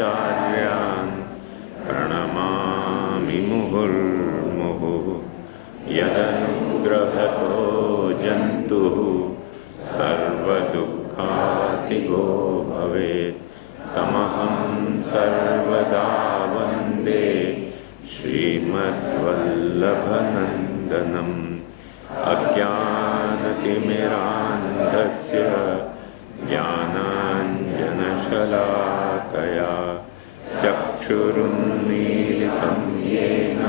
शङ्कराचार्यान् प्रणमामि मुहुर्मुहुः। यदनुग्रहतो जन्तुः सर्वदुःखातिगो भवेत् तमहं सर्वदा वन्दे श्रीमद्वल्लभनन्दनम्। अज्ञानतिमिरान्धस्य ज्ञानाञ्जनशलाकया चक्षुरुन्मीलितं येन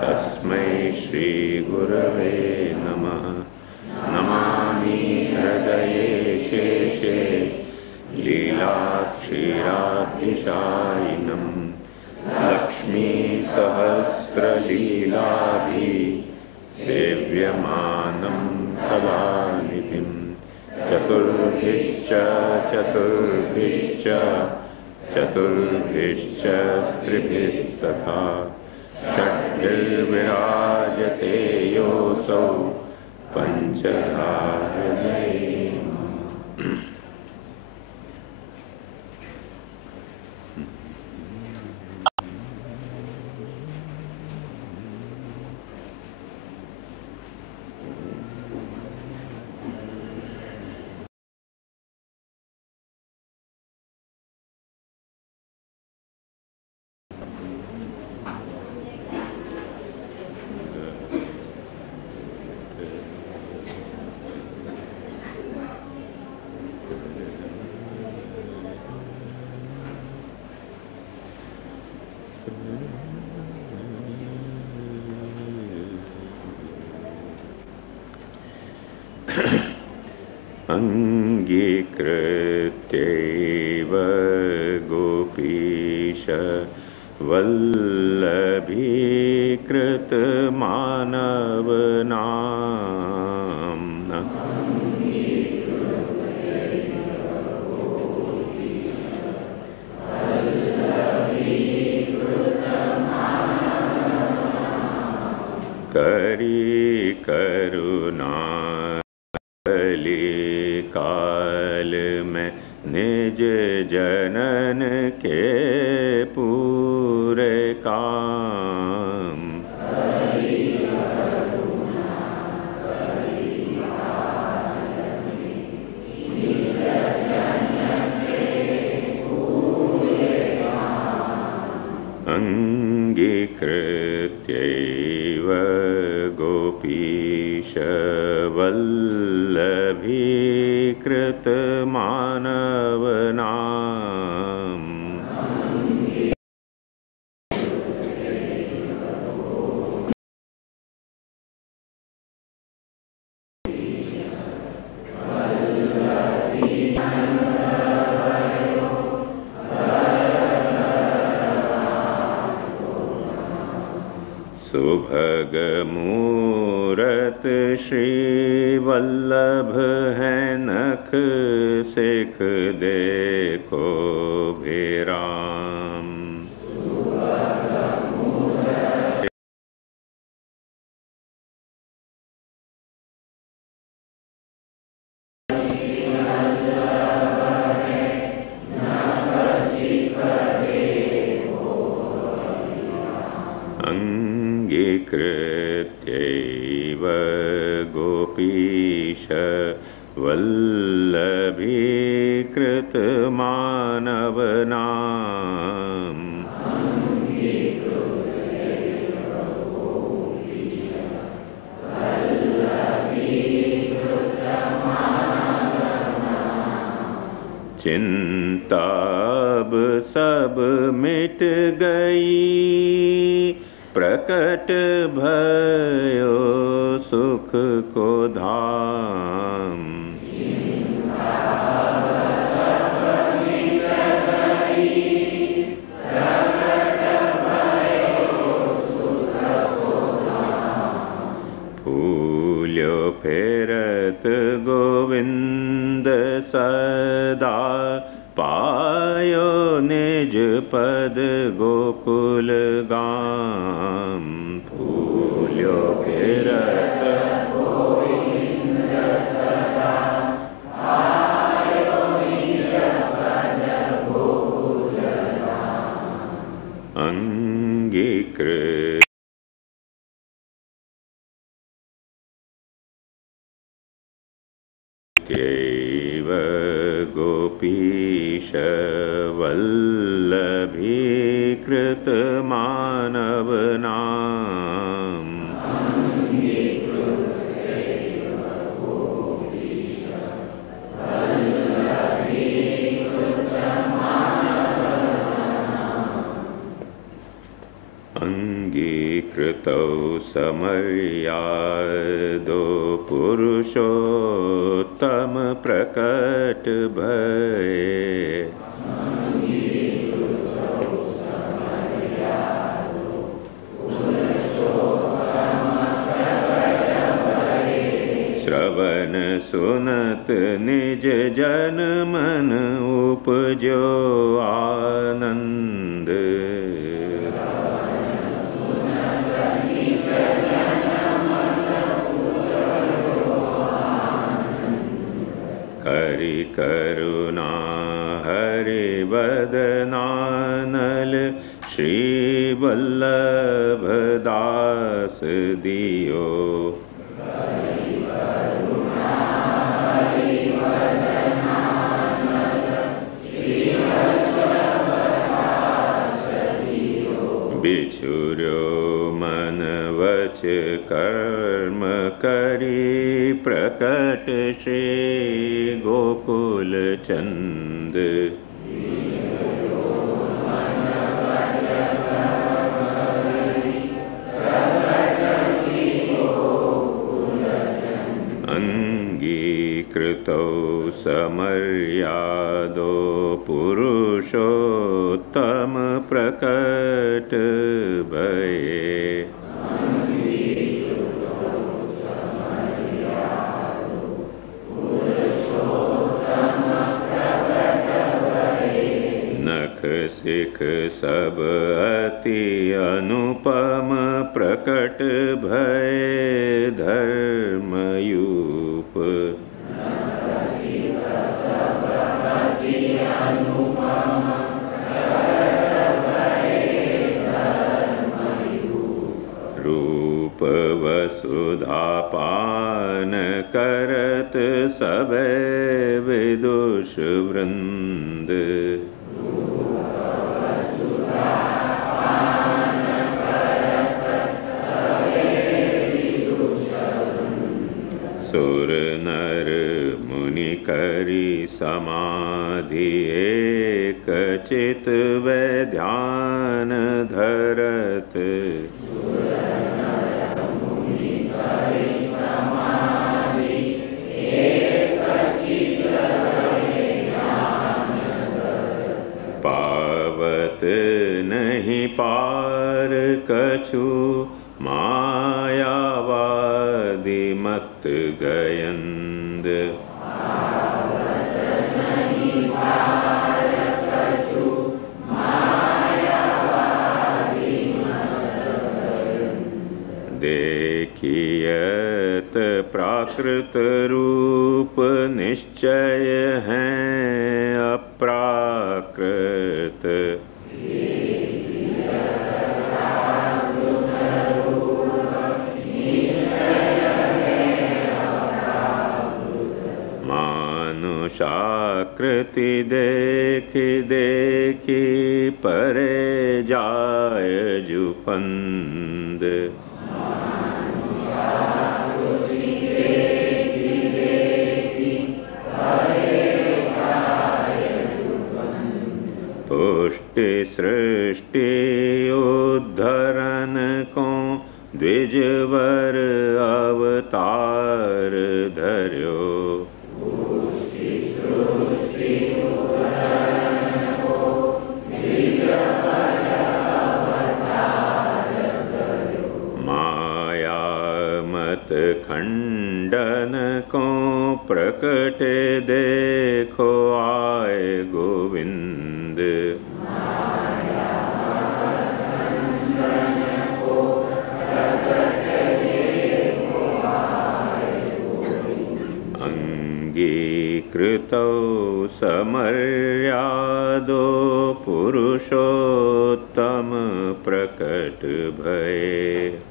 तस्मै श्रीगुरवे नमः। नमामि हृदये शेषे लीलाक्षीराब्धिशायिनं लक्ष्मीसहस्रलीलाभिः सेव्यमानं कलानिधिं। चतुर्भिश्च स्त्रिभिस्तथा षड्भिर्विराजते योऽसौ पञ्चधा हृदये। अंगीकृत्यैव गोपीश वल्लभीकृतमानवनाम्ना करी करुणा काल में निज जनन के पूरे काम। अंगीकृत्यैव गोपीश वल्लभीकृतमानवनाम् सुभग मूरत श्री वल्लभ है नख सिख देखो भिराम। अंगीकृत्यैव गोपीश वल्लभीकृतमानवनाम् चिंता अब सब मिट गई प्रकट भयो सुख को धाम। फूल्यो फेरत गोविंद सदा पायो निज पद गोकुल गाम। फूल्यो फेरत गोविंद सदा पायो निज पद गोकुल अङ्गीकृत एव गोपीश वल्लभीकृत मानवनाम अंगीकृतौ समर्यादो पुरुषोत्तम प्रकट भये श्रवण सुनत निज जन मन उपजो आनंद हरि करुणा हरि बदनानल श्री वल्लभ दास दियो बिछुर्यो मन वच कर्म करी प्रकट श्री गोकुल चंद अंगीकृतौ समर्यादो पुरुषोत्तम प्रकट भये नख सिख सब अति अनुपम प्रकट भये धर्मयूप रूप वसुधा पान करत सबे विदुष वृंद सुर नर मुनि करी समाधि एक चित वे ध्यान धरत पावत नहीं पार कछु मायावादि मत गयंद देखियत प्राकृत रूप निश्चय हैं अप्राकृत मानुषाकृति देखी देखी परे जाय जुपंद पुष्टि सृष्टि उद्धरण को द्विजवर अवतार धर्यो माया मत खंडन को प्रकट देखो आए गोविंद अंगीकृतौ समर्यादो पुरुषोत्तम प्रकट भये।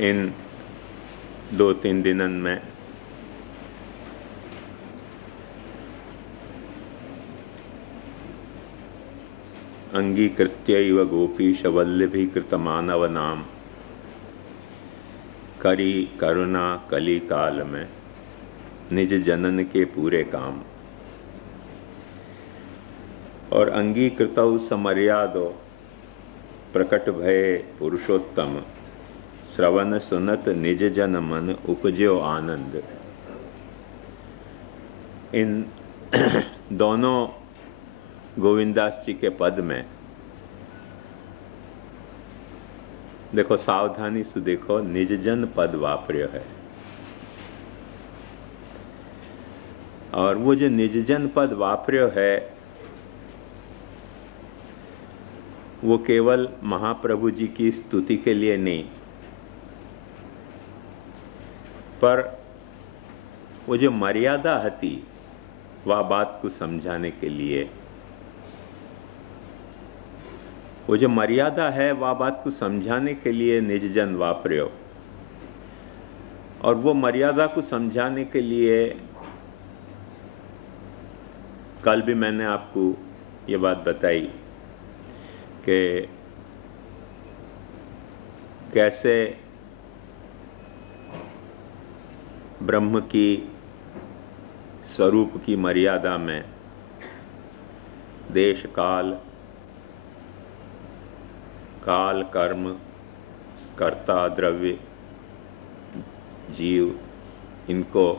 इन 2-3 दिनन में अंगीकृत्य इव गोपीश वल्लभीकृत मानव नाम करी करुणा कली काल में निज जनन के पूरे काम। और अंगीकृतौ समर्यादो प्रकट भये पुरुषोत्तम श्रवण सुनत निज जन मन उपजो आनंद। इन दोनों गोविंदास जी के पद में देखो, सावधानी से देखो, निज जन पद वापर्य है। और वो जो निज जन पद वापर्य है वो केवल महाप्रभु जी की स्तुति के लिए नहीं, पर वो जो मर्यादा हती वह बात को समझाने के लिए, वो जो मर्यादा है वह बात को समझाने के लिए निज जन वापर्यो। और वो मर्यादा को समझाने के लिए कल भी मैंने आपको ये बात बताई कि कैसे ब्रह्म की स्वरूप की मर्यादा में देश काल काल कर्म कर्ता द्रव्य जीव इनको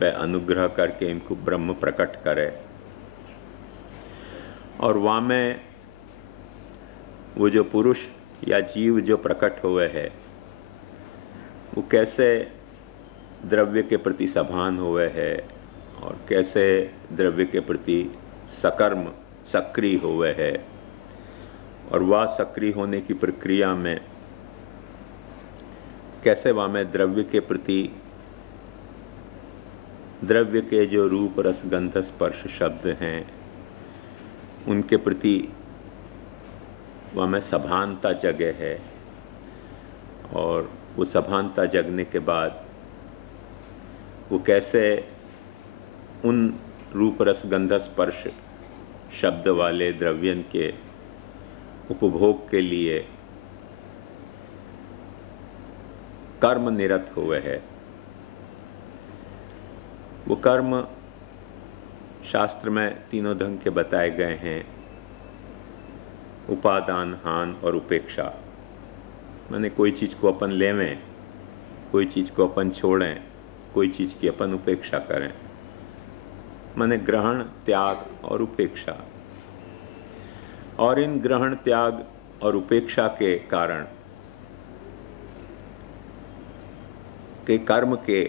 पे अनुग्रह करके इनको ब्रह्म प्रकट करे। और वहाँ में वो जो पुरुष या जीव जो प्रकट हुए है वो कैसे द्रव्य के प्रति सभान हुए है और कैसे द्रव्य के प्रति सकर्म सक्रिय हुए है। और वह सक्रिय होने की प्रक्रिया में कैसे वहाँ में द्रव्य के प्रति द्रव्य के जो रूप रस गंध स्पर्श शब्द हैं उनके प्रति वहाँ में सभानता जगे है। और वो सभानता जगने के बाद वो कैसे उन रूप रस गंध स्पर्श शब्द वाले द्रव्यन के उपभोग के लिए कर्म निरत हुए है। वो कर्म शास्त्र में तीनों ढंग के बताए गए हैं, उपादान, हान और उपेक्षा। माने कोई चीज़ को अपन लेवें, कोई चीज़ को अपन छोड़ें, कोई चीज़ की अपन उपेक्षा करें। माने ग्रहण, त्याग और उपेक्षा। और इन ग्रहण, त्याग और उपेक्षा के कारण के कर्म के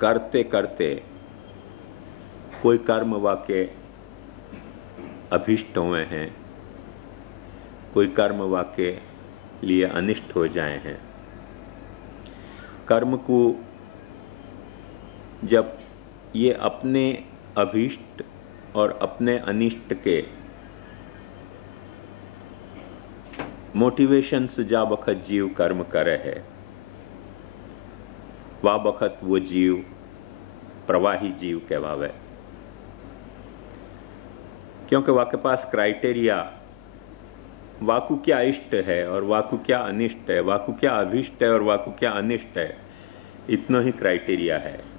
करते करते कोई कर्म वाके अभिष्ट हुए हैं, कोई कर्म वाके लिए अनिष्ट हो जाए हैं। कर्म को जब ये अपने अभीष्ट और अपने अनिष्ट के मोटिवेशन से जा बखत जीव कर्म करे है, वा बखत वो जीव प्रवाही जीव कहवावे। क्योंकि वाके पास क्राइटेरिया, वाकु क्या इष्ट है और वाकु क्या अनिष्ट है, वाकु क्या अभिष्ट है और वाकु क्या अनिष्ट है, इतना ही क्राइटेरिया है।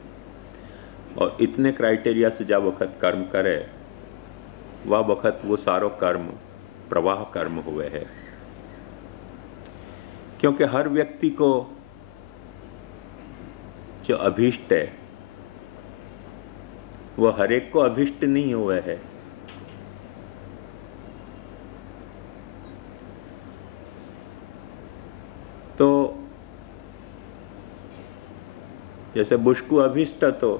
और इतने क्राइटेरिया से जब वक्त कर्म करे वह वक्त वो सारो कर्म प्रवाह कर्म हुए है। क्योंकि हर व्यक्ति को जो अभीष्ट है वह हर एक को अभीष्ट नहीं हुए है। तो जैसे बुश को अभिष्ट तो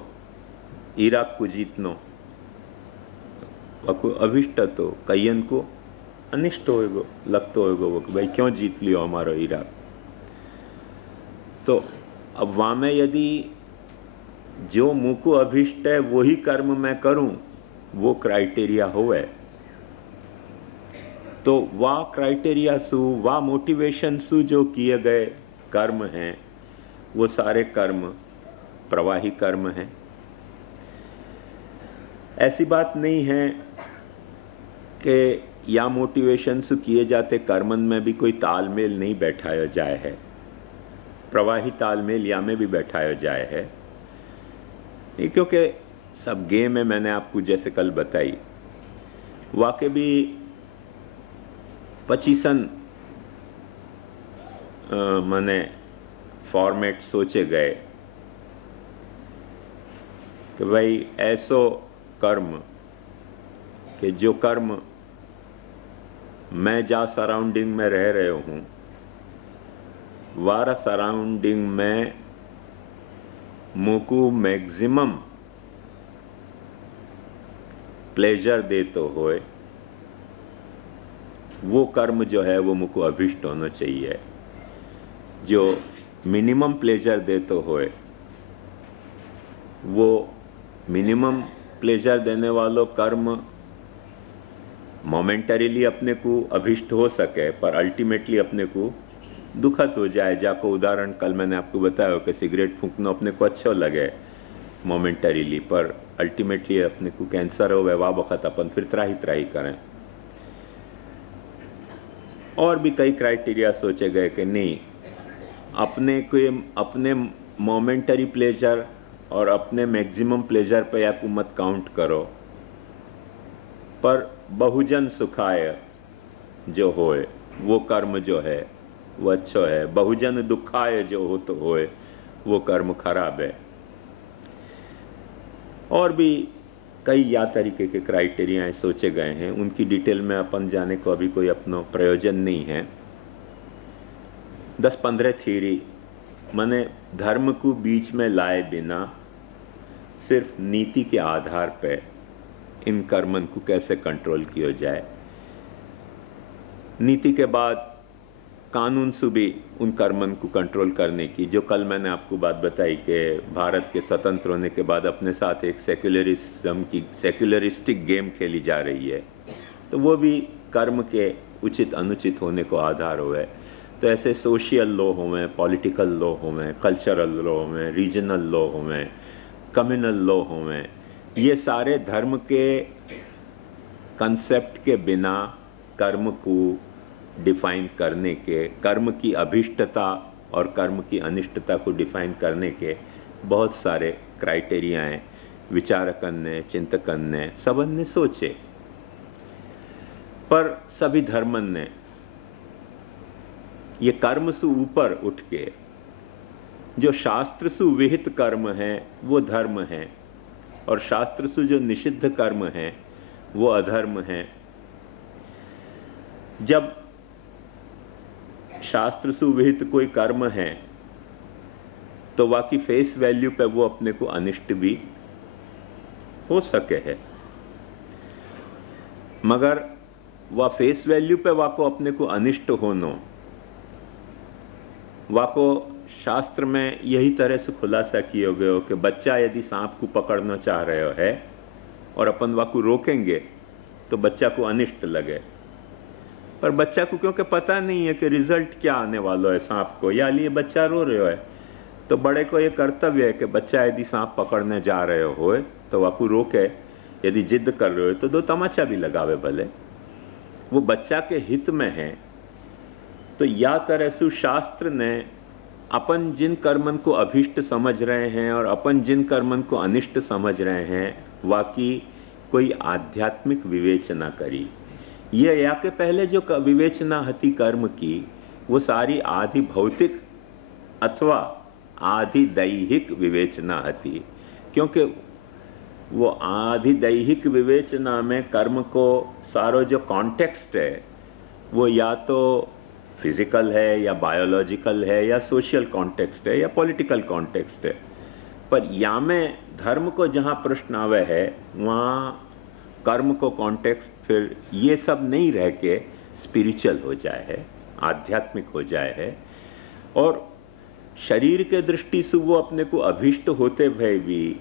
इराक को जीतनो, वाको अभिष्ट तो कईयन को अनिष्ट होएगो, लगतो होएगो वो कि भाई क्यों जीत लियो हमारो इराक। तो अब वहां में यदि जो मुँह को अभिष्ट है वही कर्म मैं करूं, वो क्राइटेरिया होवे, तो वाह क्राइटेरिया सु, वाह मोटिवेशन सु जो किए गए कर्म हैं, वो सारे कर्म प्रवाही कर्म हैं। ऐसी बात नहीं है कि या मोटिवेशन से किए जाते कर्मन में भी कोई तालमेल नहीं बैठाया जाए है, प्रवाही तालमेल या में भी बैठाया जाए है, क्योंकि सब गेम है। मैंने आपको जैसे कल बताई, वाकई भी 25 माने फॉर्मेट सोचे गए कि भाई ऐसो कर्म कि जो कर्म मैं जा सराउंडिंग में रह रहे हूं, वारा सराउंडिंग में मुझको मैक्सिमम प्लेजर दे तो होए, वो कर्म जो है वो मुझको अभिष्ट होना चाहिए। जो मिनिमम प्लेजर दे तो होए, वो मिनिमम प्लेजर देने वालों कर्म मोमेंटरीली अपने को अभिष्ट हो सके, पर अल्टीमेटली अपने को दुखद हो जाए। जाको उदाहरण कल मैंने आपको बताया कि सिगरेट फूंकना अपने को अच्छा लगे मोमेंटरीली, पर अल्टीमेटली अपने को कैंसर हो वह वक्त अपन फिर त्राही त्राही करें। और भी कई क्राइटेरिया सोचे गए कि नहीं, अपने को अपने मोमेंटरी प्लेजर और अपने मैक्सिमम प्लेजर पे या को मत काउंट करो, पर बहुजन सुखाय जो होए वो कर्म जो है वो अच्छा है, बहुजन दुखाय जो हो तो होए वो कर्म खराब है। और भी कई या तरीके के क्राइटेरिया सोचे गए हैं, उनकी डिटेल में अपन जाने को अभी कोई अपना प्रयोजन नहीं है। 10-15 थ्योरी माने धर्म को बीच में लाए बिना सिर्फ नीति के आधार पे इन कर्मन को कैसे कंट्रोल किया जाए। नीति के बाद कानून से भी उन कर्मन को कंट्रोल करने की, जो कल मैंने आपको बात बताई कि भारत के स्वतंत्र होने के बाद अपने साथ एक सेक्युलरिज्म की सेक्युलरिस्टिक गेम खेली जा रही है, तो वो भी कर्म के उचित अनुचित होने को आधार हुए। तो ऐसे सोशल लॉ होवें, पॉलिटिकल लॉ होवें, कल्चरल लॉ होवें, रीजनल लॉ होवें, कम्युनल लॉ होवें, ये सारे धर्म के कंसेप्ट के बिना कर्म को डिफाइन करने के, कर्म की अभिष्टता और कर्म की अनिष्टता को डिफाइन करने के बहुत सारे क्राइटेरिया हैं। विचारकन ने, चिंतकन ने, सबन ने सोचे, पर सभी धर्मन ने ये कर्म से ऊपर उठ के जो शास्त्र से विहित कर्म है वो धर्म है, और शास्त्र से जो निषिद्ध कर्म है वो अधर्म है। जब शास्त्र से विहित कोई कर्म है तो वाकई फेस वैल्यू पे वो अपने को अनिष्ट भी हो सके है, मगर वह फेस वैल्यू पे वाको अपने को अनिष्ट होनो, वाको शास्त्र में यही तरह से खुलासा किए गए हो कि बच्चा यदि सांप को पकड़ना चाह रहे हो है और अपन वाको रोकेंगे तो बच्चा को अनिष्ट लगे, पर बच्चा को क्योंकि पता नहीं है कि रिजल्ट क्या आने वाला है सांप को, या लिए बच्चा रो रहे हो, तो बड़े को ये कर्तव्य है कि बच्चा यदि सांप पकड़ने जा रहे हो तो वाको रोके, यदि जिद कर रहे हो तो 2 तमाचा भी लगावे, भले वो बच्चा के हित में है। तो या तरह से शास्त्र ने अपन जिन कर्मन को अभिष्ट समझ रहे हैं और अपन जिन कर्मन को अनिष्ट समझ रहे हैं, वाकई कोई आध्यात्मिक विवेचना करी। ये या के पहले जो विवेचना हती कर्म की, वो सारी आदि भौतिक अथवा आदि दैहिक विवेचना हती, क्योंकि वो आदि दैहिक विवेचना में कर्म को सारो जो कॉन्टेक्स्ट है वो या तो फिजिकल है या बायोलॉजिकल है या सोशल कॉन्टेक्स्ट है या पॉलिटिकल कॉन्टेक्स्ट है। पर या में धर्म को जहाँ प्रश्न आवे है वहाँ कर्म को कॉन्टेक्स्ट फिर ये सब नहीं रह के स्पिरिचुअल हो जाए है, आध्यात्मिक हो जाए है। और शरीर के दृष्टि से वो अपने को अभिष्ट होते भय भी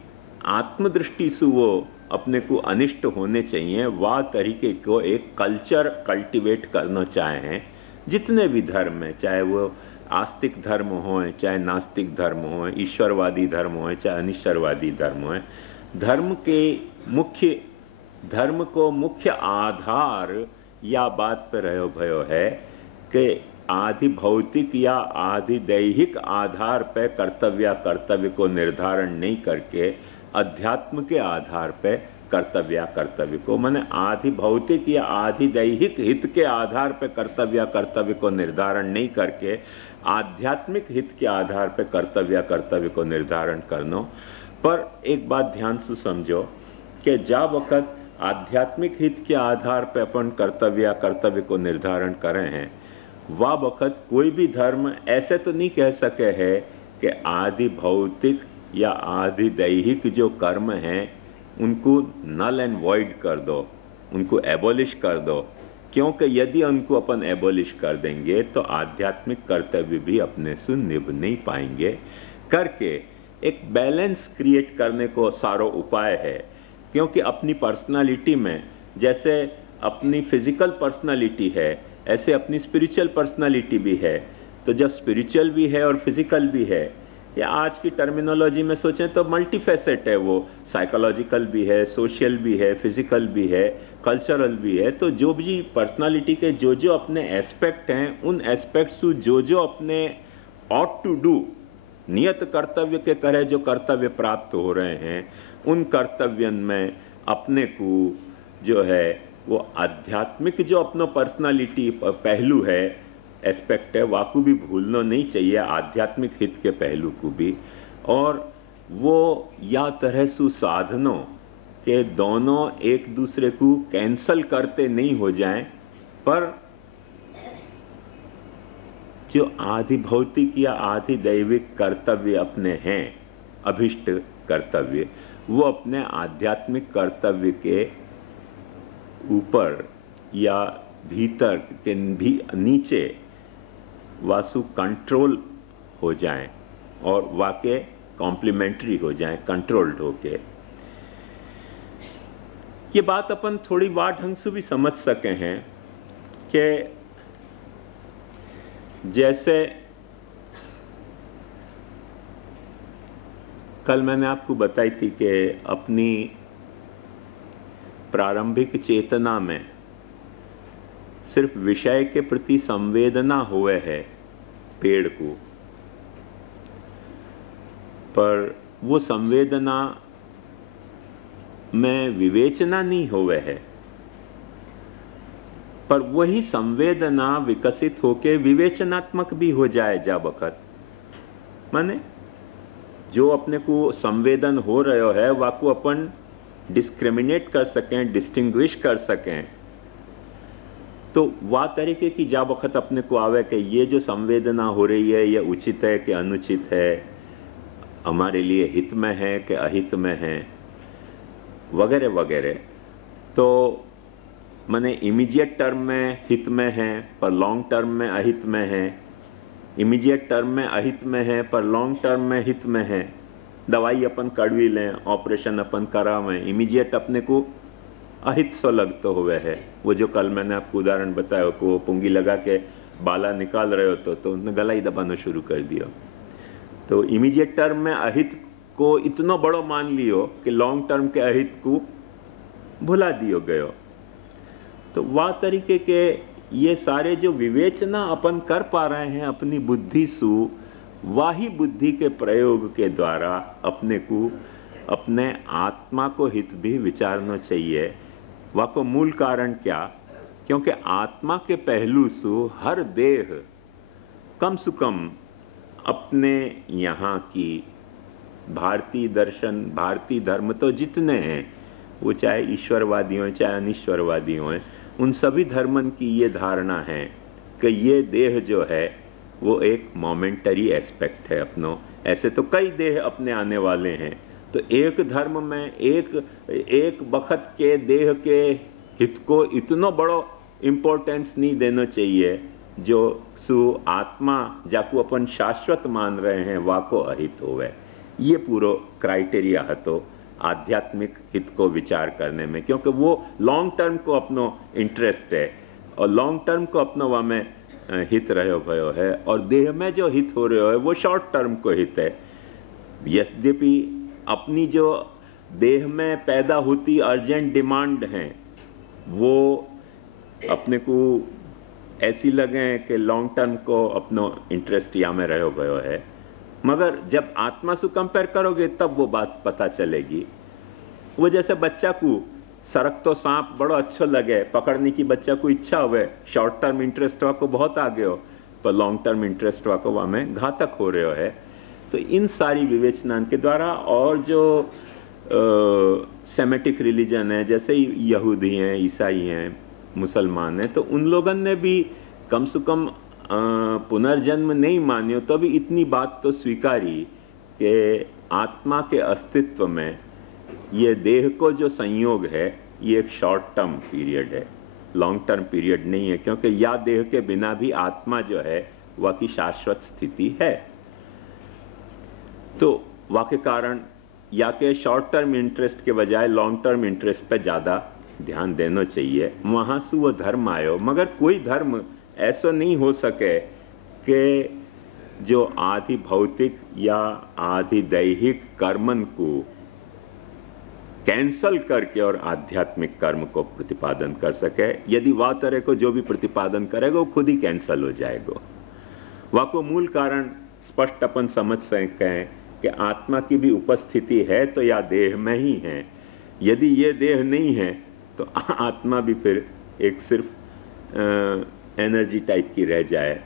आत्मदृष्टि से वो अपने को अनिष्ट होने चाहिए, वह तरीके को एक कल्चर कल्टीवेट करना चाहे हैं जितने भी धर्म हैं, चाहे वो आस्तिक धर्म हो, चाहे नास्तिक धर्म हो, ईश्वरवादी धर्म हो, चाहे अनिश्वरवादी धर्म हो। धर्म को मुख्य आधार या बात पर रहो भयो है कि आदि भौतिक या आदि दैहिक आधार पर कर्तव्य को निर्धारण नहीं करके अध्यात्म के आधार पर कर्तव्य को, माने आदि भौतिक या आदि दैहिक हित के आधार पर कर्तव्य को निर्धारण नहीं करके आध्यात्मिक हित के आधार पर कर्तव्य को निर्धारण करना। पर एक बात ध्यान से समझो कि जब वक्त आध्यात्मिक हित के आधार पर अपन कर्तव्य को निर्धारण करें हैं, वह वक्त कोई भी धर्म ऐसे तो नहीं कह सके है कि आदि भौतिक या आदि दैहिक जो कर्म हैं उनको नल एंड वॉइड कर दो, उनको एबॉलिश कर दो, क्योंकि यदि उनको अपन एबॉलिश कर देंगे तो आध्यात्मिक कर्तव्य भी अपने से निभ नहीं पाएंगे। करके एक बैलेंस क्रिएट करने को सारो उपाय है, क्योंकि अपनी पर्सनालिटी में जैसे अपनी फिजिकल पर्सनालिटी है ऐसे अपनी स्पिरिचुअल पर्सनालिटी भी है। तो जब स्पिरिचुअल भी है और फिजिकल भी है, या आज की टर्मिनोलॉजी में सोचें तो मल्टीफेसेट है, वो साइकोलॉजिकल भी है, सोशल भी है, फिजिकल भी है, कल्चरल भी है। तो जो भी पर्सनालिटी के जो जो अपने एस्पेक्ट हैं, उन एस्पेक्ट्स से जो जो अपने ऑट टू डू नियत कर्तव्य के तरह जो कर्तव्य प्राप्त हो रहे हैं, उन कर्तव्यन में अपने को जो है वो आध्यात्मिक जो अपना पर्सनालिटी पहलू है, एस्पेक्ट है, वाकू भी भूलना नहीं चाहिए, आध्यात्मिक हित के पहलू को भी। और वो या तरह सु साधनों के दोनों एक दूसरे को कैंसल करते नहीं हो जाएं, पर जो आदि भौतिक या आदि दैविक कर्तव्य अपने हैं, अभिष्ट कर्तव्य, वो अपने आध्यात्मिक कर्तव्य के ऊपर या भीतर के भी नीचे वासु कंट्रोल हो जाएं और वाके कॉम्प्लीमेंट्री हो जाएं, कंट्रोल्ड होके। ये बात अपन थोड़ी बात ढंग से भी समझ सके हैं कि जैसे कल मैंने आपको बताई थी कि अपनी प्रारंभिक चेतना में सिर्फ विषय के प्रति संवेदना हुए है पेड़ को, पर वो संवेदना में विवेचना नहीं हुए है, पर वही संवेदना विकसित होके विवेचनात्मक भी हो जाए जा वक्त। माने जो अपने को संवेदन हो रहे है वाको अपन डिस्क्रिमिनेट कर सकें, डिस्टिंग्विश कर सकें। तो वह तरीके की जा वक्त अपने को आवे कि ये जो संवेदना हो रही है ये उचित है कि अनुचित है, हमारे लिए हित में है कि अहित में है, वगैरह वगैरह। तो माने इमीडिएट टर्म में हित में है पर लॉन्ग टर्म में अहित में है, इमीडिएट टर्म में अहित में है पर लॉन्ग टर्म में हित में है। दवाई अपन कड़वी लें, ऑपरेशन अपन करावें, इमीडिएट अपने को अहित सो लगते हुए है। वो जो कल मैंने आपको उदाहरण बताया कि वो पुंगी लगा के बाला निकाल रहे हो तो उन्होंने गला ही दबाना शुरू कर दिया। तो इमीडिएट टर्म में अहित को इतना बड़ो मान लियो कि लॉन्ग टर्म के अहित को भुला दियो गयो। तो वह तरीके के ये सारे जो विवेचना अपन कर पा रहे हैं अपनी बुद्धि सु, वाही बुद्धि के प्रयोग के द्वारा अपने को अपने आत्मा को हित भी विचारना चाहिए। वह को मूल कारण क्या? क्योंकि आत्मा के पहलू सु हर देह कम से कम अपने यहाँ की भारतीय दर्शन, भारतीय धर्म तो जितने हैं, वो चाहे ईश्वरवादी हों चाहे अनिश्वरवादी हों, उन सभी धर्मन की ये धारणा है कि ये देह जो है वो एक मोमेंटरी एस्पेक्ट है अपनो, ऐसे तो कई देह अपने आने वाले हैं, तो एक धर्म में एक बखत के देह के हित को इतनो बड़ो इम्पोर्टेंस नहीं देना चाहिए जो सु आत्मा जाकू अपन शाश्वत मान रहे हैं वाको अहित होवे। ये पूरा क्राइटेरिया है तो आध्यात्मिक हित को विचार करने में, क्योंकि वो लॉन्ग टर्म को अपनो इंटरेस्ट है और लॉन्ग टर्म को अपनो वहाँ में हित रहो भयो है, और देह में जो हित हो रहे हो है वो शॉर्ट टर्म को हित है। यद्यपि अपनी जो देह में पैदा होती अर्जेंट डिमांड हैं वो अपने को ऐसी लगे कि लॉन्ग टर्म को अपनो इंटरेस्ट या में रहो भयो है, मगर जब आत्मा से कंपेयर करोगे तब वो बात पता चलेगी। वो जैसे बच्चा को सड़क तो सांप बड़ो अच्छो लगे पकड़ने की, बच्चा को इच्छा हुए, शॉर्ट टर्म इंटरेस्ट को बहुत आगे हो, पर लॉन्ग टर्म इंटरेस्ट को वहाँ में घातक हो रहे हो है। तो इन सारी विवेचना के द्वारा, और जो सेमेटिक रिलीजन है जैसे यहूदी हैं, ईसाई हैं, मुसलमान हैं, तो उन लोगों ने भी कम से कम पुनर्जन्म नहीं मानियो तो भी इतनी बात तो स्वीकारी कि आत्मा के अस्तित्व में ये देह को जो संयोग है ये एक शॉर्ट टर्म पीरियड है, लॉन्ग टर्म पीरियड नहीं है, क्योंकि या देह के बिना भी आत्मा जो है वह की शाश्वत स्थिति है। तो वाके कारण या के शॉर्ट टर्म इंटरेस्ट के बजाय लॉन्ग टर्म इंटरेस्ट पे ज़्यादा ध्यान देना चाहिए। वहाँ से वो धर्म आयो, मगर कोई धर्म ऐसा नहीं हो सके कि जो आधि भौतिक या आधि दैहिक कर्मन को कैंसल करके और आध्यात्मिक कर्म को प्रतिपादन कर सके। यदि वह तरह को जो भी प्रतिपादन करेगा वो खुद ही कैंसल हो जाएगा। वह को मूल कारण स्पष्ट अपन समझ सके हैं कि आत्मा की भी उपस्थिति है तो या देह में ही है। यदि ये देह नहीं है तो आत्मा भी फिर एक सिर्फ एनर्जी टाइप की रह जाए।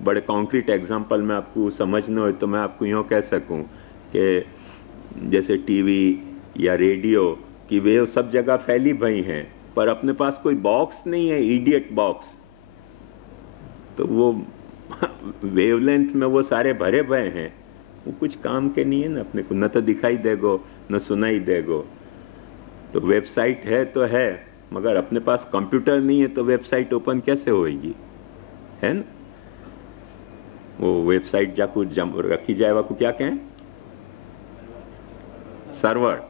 बड़े कॉन्क्रीट एग्जांपल में आपको समझना हो तो मैं आपको यूँ कह सकूं कि जैसे टीवी या रेडियो की वेव सब जगह फैली भई हैं, पर अपने पास कोई बॉक्स नहीं है, इडियट बॉक्स, तो वो वेवलेंथ में वो सारे भरे भरे हैं, वो कुछ काम के नहीं है ना, अपने को न तो दिखाई देगो न सुनाई देगो। तो वेबसाइट है तो है, मगर अपने पास कंप्यूटर नहीं है तो वेबसाइट ओपन कैसे होएगी, है ना। वो वेबसाइट जाको रखी जाए वो क्या कहें, सर्वर।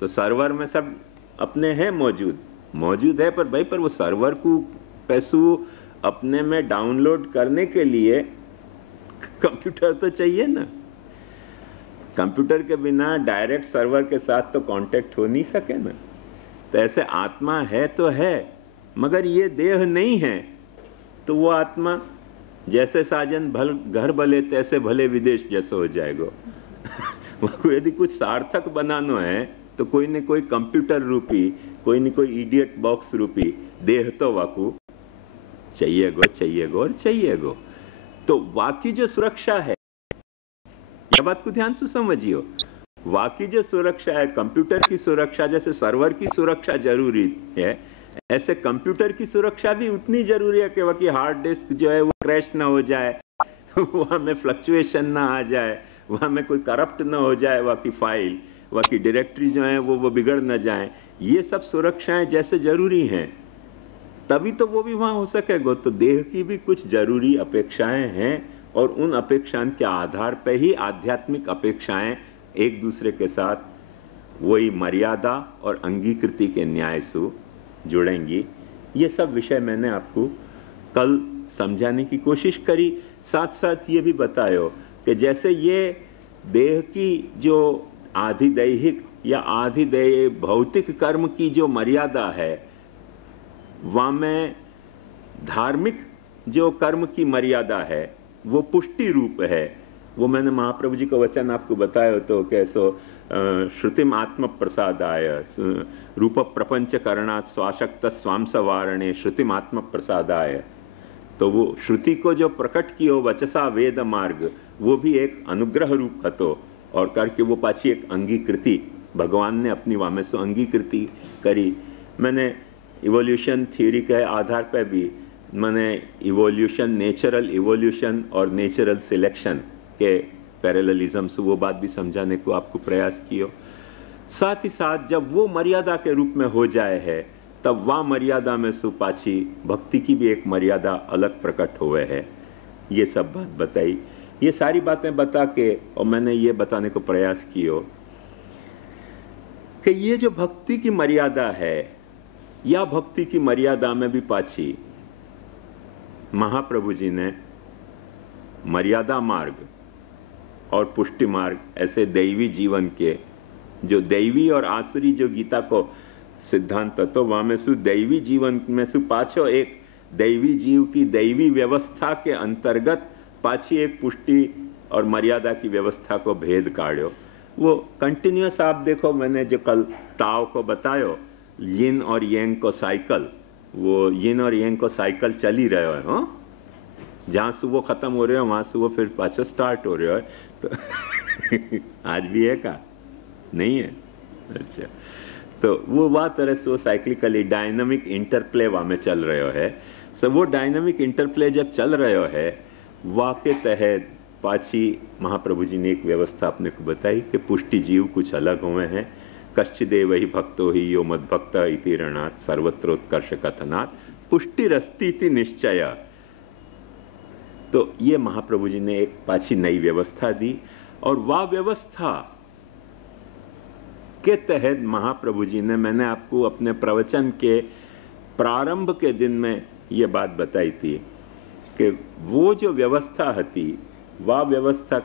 तो सर्वर में सब अपने हैं मौजूद है, पर भाई पर वो सर्वर को पैसों अपने में डाउनलोड करने के लिए कंप्यूटर तो चाहिए ना। कंप्यूटर के बिना डायरेक्ट सर्वर के साथ तो कांटेक्ट हो नहीं सके ना। तो ऐसे आत्मा है तो है, मगर ये देह नहीं है, तो वो आत्मा जैसे साजन घर भले तैसे भले विदेश जैसे हो जाएगा। वो यदि कुछ सार्थक बनाना है तो कोई न कोई कंप्यूटर रूपी, कोई न कोई इडियट बॉक्स रूपी देह तो वाकू चाहिएगो। तो वाकी जो सुरक्षा है, यह बात को ध्यान से समझियो, वाकी जो सुरक्षा है, कंप्यूटर की सुरक्षा जैसे सर्वर की सुरक्षा जरूरी है, ऐसे कंप्यूटर की सुरक्षा भी उतनी जरूरी है कि वह की हार्ड डिस्क जो है वो क्रैश ना हो जाए, वहां में फ्लक्चुएशन ना आ जाए, वहां में कोई करप्ट ना हो जाए, वह की फाइल, वह की डायरेक्टरी जो है वो बिगड़ ना जाए। ये सब सुरक्षाएं जैसे जरूरी हैं, तभी तो वो भी वहां हो सकेगा। तो देह की भी कुछ जरूरी अपेक्षाएं हैं, और उन अपेक्षाओं के आधार पर ही आध्यात्मिक अपेक्षाएं एक दूसरे के साथ वही मर्यादा और अंगीकृति के न्याय से जुड़ेंगी। ये सब विषय मैंने आपको कल समझाने की कोशिश करी। साथ साथ ये भी बतायो कि जैसे ये देह की जो आधि दैहिक या आधि भौतिक कर्म की जो मर्यादा है, वहाँ में धार्मिक जो कर्म की मर्यादा है वो पुष्टि रूप है। वो मैंने महाप्रभु जी का वचन आपको बताया तो कैसो श्रुतिम आत्म प्रसादाय रूप प्रपंच करणात् स्वाशक्त स्वांस वारणे श्रुतिम आत्म प्रसादाय। तो वो श्रुति को जो प्रकट कियो वचसा वेद मार्ग, वो भी एक अनुग्रह रूप हतो, और करके वो पाछी एक अंगीकृति भगवान ने अपनी वामे से अंगीकृति करी। मैंने इवोल्यूशन थ्योरी के आधार पर भी मैंने इवोल्यूशन, नेचुरल इवोल्यूशन और नेचुरल सिलेक्शन के पैरेललिज्म से वो बात भी समझाने को आपको प्रयास कियो। साथ ही साथ जब वो मर्यादा के रूप में हो जाए है तब वह मर्यादा में सु पाछी भक्ति की भी एक मर्यादा अलग प्रकट हुए है। ये सब बात बताई। ये सारी बातें बता के और मैंने ये बताने को प्रयास कियो कि ये जो भक्ति की मर्यादा है या भक्ति की मर्यादा में भी पाछी महाप्रभु जी ने मर्यादा मार्ग और पुष्टि मार्ग ऐसे दैवी जीवन के जो दैवी और आसुरी जो गीता को सिद्धांत तो वहां में सु दैवी जीवन में सु पाछो एक दैवी जीव की दैवी व्यवस्था के अंतर्गत पाछी एक पुष्टि और मर्यादा की व्यवस्था को भेद काढ़ो। वो कंटिन्यूअस आप देखो, मैंने जो कल ताओ को बतायो यिन और यांग को साइकिल, वो यिन और यांग को साइकिल चल ही रहे है। हाँ, जहां से वो खत्म हो रहे हो वहां से वो फिर पाछो स्टार्ट हो रहे हो। तो आज भी है का नहीं है? अच्छा, तो वो वह तरह से वो साइक्लिकली डायनामिक इंटरप्ले वहां में चल रहे है। सो वो डायनामिक इंटरप्ले जब चल रहे है वह के तहत पाछी महाप्रभु जी ने एक व्यवस्था अपने को बताई कि पुष्टि जीव कुछ अलग हुए हैं। कश्चिदेव ही भक्तो ही यो मद्भक्त इति रणात् सर्वत्रोत्कर्ष कथनात् पुष्टि रस्ती निश्चय। तो ये महाप्रभु जी ने एक पाछी नई व्यवस्था दी और वह व्यवस्था के तहत महाप्रभु जी ने, मैंने आपको अपने प्रवचन के प्रारंभ के दिन में ये बात बताई थी कि वो जो व्यवस्था थी वह व्यवस्था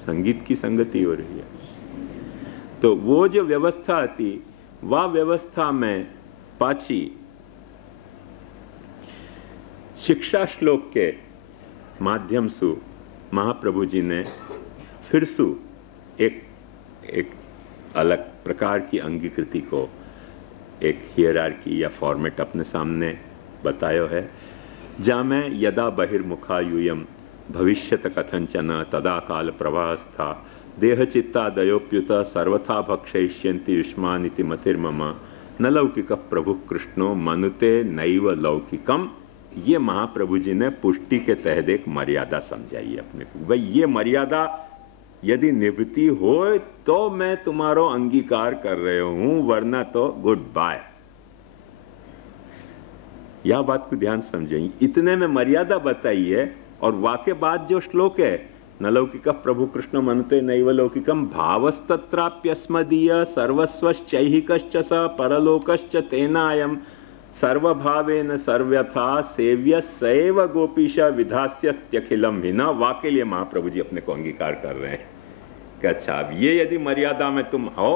संगीत की संगति हो रही है। तो वो जो व्यवस्था थी वह व्यवस्था में पाछी शिक्षा श्लोक के माध्यम से महाप्रभु जी ने फिर सु एक अलग प्रकार की अंगीकृति को, एक हियरार्की या फॉर्मेट अपने सामने बतायो है, जहाँ में यदा बहिर्मुखा यूयम भविष्यत कथंचन तदा काल प्रवाहस्था देह चित्ता दयोप्युत सर्वथा भक्षयिष्यन्ति युष्मानिति मतिर्मम न लौकिक प्रभु कृष्णो मनुते नैव लौकिकम। ये महाप्रभु जी ने पुष्टि के तहत एक मर्यादा समझाई अपने को। भाई ये मर्यादा यदि निभती हो तो मैं तुम्हारो अंगीकार कर रहे हूं, वरना तो गुड बाय। यह बात को ध्यान समझें। इतने में मर्यादा बताई है और वाक्य बाद जो श्लोक है न लौकिक प्रभु कृष्ण मनते नैव लौकिकम भावस्तत्राप्यस्मदीय सर्वस्वश्चैहिकश्च स परलोकश्च तेनायम सर्वभावेन सर्वथा सेव्य सैव गोपीश विधास्यत्यखिलम हिना। वाक्य लिए महाप्रभु जी अपने को अंगीकार कर रहे हैं कि अच्छा, अब ये यदि मर्यादा में तुम हो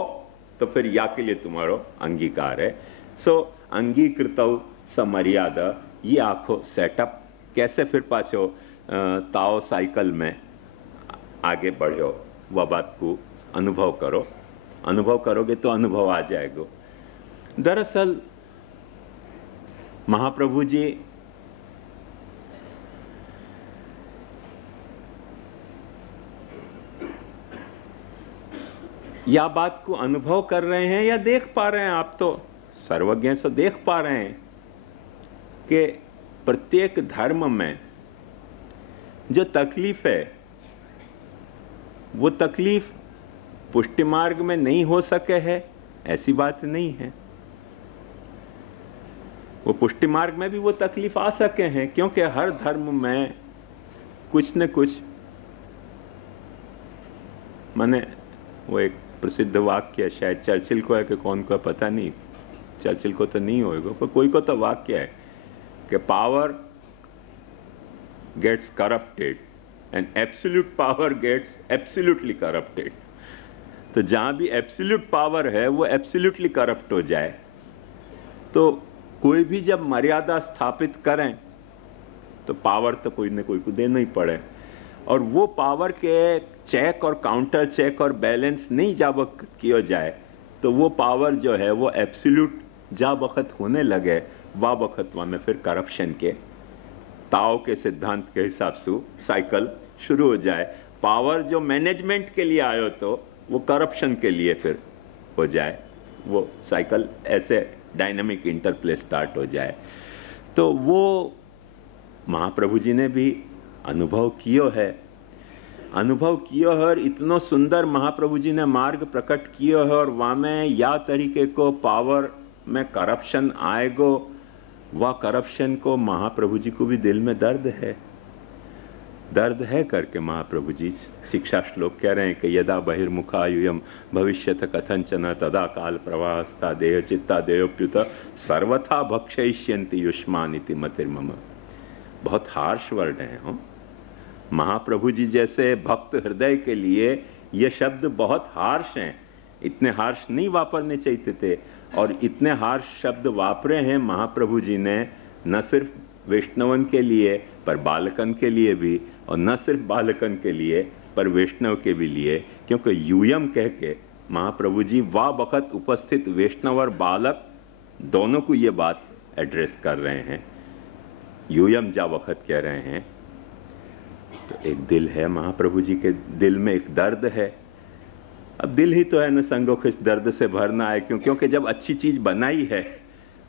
तो फिर या के लिए तुम्हारो अंगीकार है। सो अंगीकृतौ स मर्यादा, ये आखो सेटअप कैसे फिर पाछो ताओ साइकिल में आगे बढ़ो, वह बात को अनुभव करो। अनुभव करोगे तो अनुभव आ जाएगा। दरअसल महाप्रभु जी या बात को अनुभव कर रहे हैं या देख पा रहे हैं, आप तो सर्वज्ञ से देख पा रहे हैं कि प्रत्येक धर्म में जो तकलीफ है वो तकलीफ पुष्टि मार्ग में नहीं हो सके है, ऐसी बात नहीं है। वो पुष्टि मार्ग में भी वो तकलीफ आ सके हैं, क्योंकि हर धर्म में कुछ न कुछ, माने वो एक प्रसिद्ध वाक्य शायद चर्चिल को है कि कौन को है पता नहीं, चर्चिल को तो नहीं होएगा पर कोई को तो वाक्य है कि power gets corrupted and absolute power gets absolutely corrupted. तो जहां भी एब्सोल्यूट पावर है वो एब्सोल्युटली करप्ट हो जाए। तो कोई भी जब मर्यादा स्थापित करें तो पावर तो कोई न कोई को देना ही पड़े, और वो पावर के चेक और काउंटर चेक और बैलेंस नहीं जा वक्त किया जाए तो वो पावर जो है वो एब्सोल्यूट जा वक्त होने लगे, वह वक्त वहाँ में फिर करप्शन के ताओ के सिद्धांत के हिसाब से साइकिल शुरू हो जाए। पावर जो मैनेजमेंट के लिए आयो तो वो करप्शन के लिए फिर हो जाए, वो साइकिल ऐसे डायनामिक इंटरप्ले स्टार्ट हो जाए। तो वो महाप्रभु जी ने भी अनुभव कियो है, अनुभव कियो है और इतनो सुंदर महाप्रभु जी ने मार्ग प्रकट कियो है और वहाँ में या तरीके को पावर में करप्शन आएगो, वह करप्शन को महाप्रभु जी को भी दिल में दर्द है करके महाप्रभु जी शिक्षा श्लोक कह रहे हैं कि यदा बहिर्मुखा यूयम भविष्यत कथंचन तदा काल प्रवाहस्था देह चित्ता देयोप्युत सर्वथा भक्षयिष्यन्ति युष्मानिति मतिर्मम। बहुत हार्श वर्ड है। हो महाप्रभु जी जैसे भक्त हृदय के लिए ये शब्द बहुत हार्श हैं, इतने हार्श नहीं वापरने चाहिए थे और इतने हार्श शब्द वापरे हैं महाप्रभु जी ने, न सिर्फ वैष्णवन के लिए पर बालकन के लिए भी, और न सिर्फ बालकन के लिए पर वैष्णव के भी लिए, क्योंकि यूयम कह के महाप्रभु जी वाह वक्त उपस्थित वैष्णव और बालक दोनों को ये बात एड्रेस कर रहे हैं, यूयम जा वक्त कह रहे हैं। तो एक दिल है महाप्रभु जी के दिल में, एक दर्द है। अब दिल ही तो है न संगो किस दर्द से भरना है, क्योंकि जब अच्छी चीज बनाई है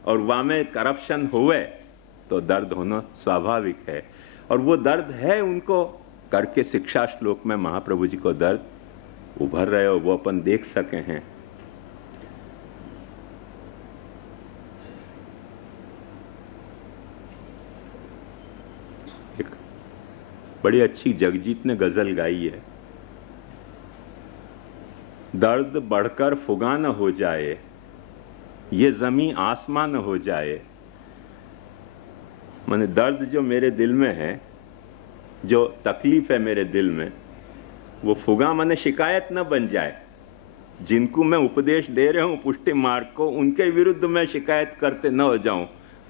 और वहां में करप्शन हुए तो दर्द होना स्वाभाविक है, और वो दर्द है उनको करके शिक्षा श्लोक में महाप्रभु जी को दर्द उभर रहे हो, वो अपन देख सके हैं। एक बड़ी अच्छी जगजीत ने गजल गाई है, दर्द बढ़कर फुगा न हो जाए, ये जमी आसमान न हो जाए। माने दर्द जो मेरे दिल में है, जो तकलीफ है मेरे दिल में, वो फुगा माने शिकायत न बन जाए। जिनको मैं उपदेश दे रहा हूं पुष्टि मार्ग को, उनके विरुद्ध मैं शिकायत करते न हो जाऊं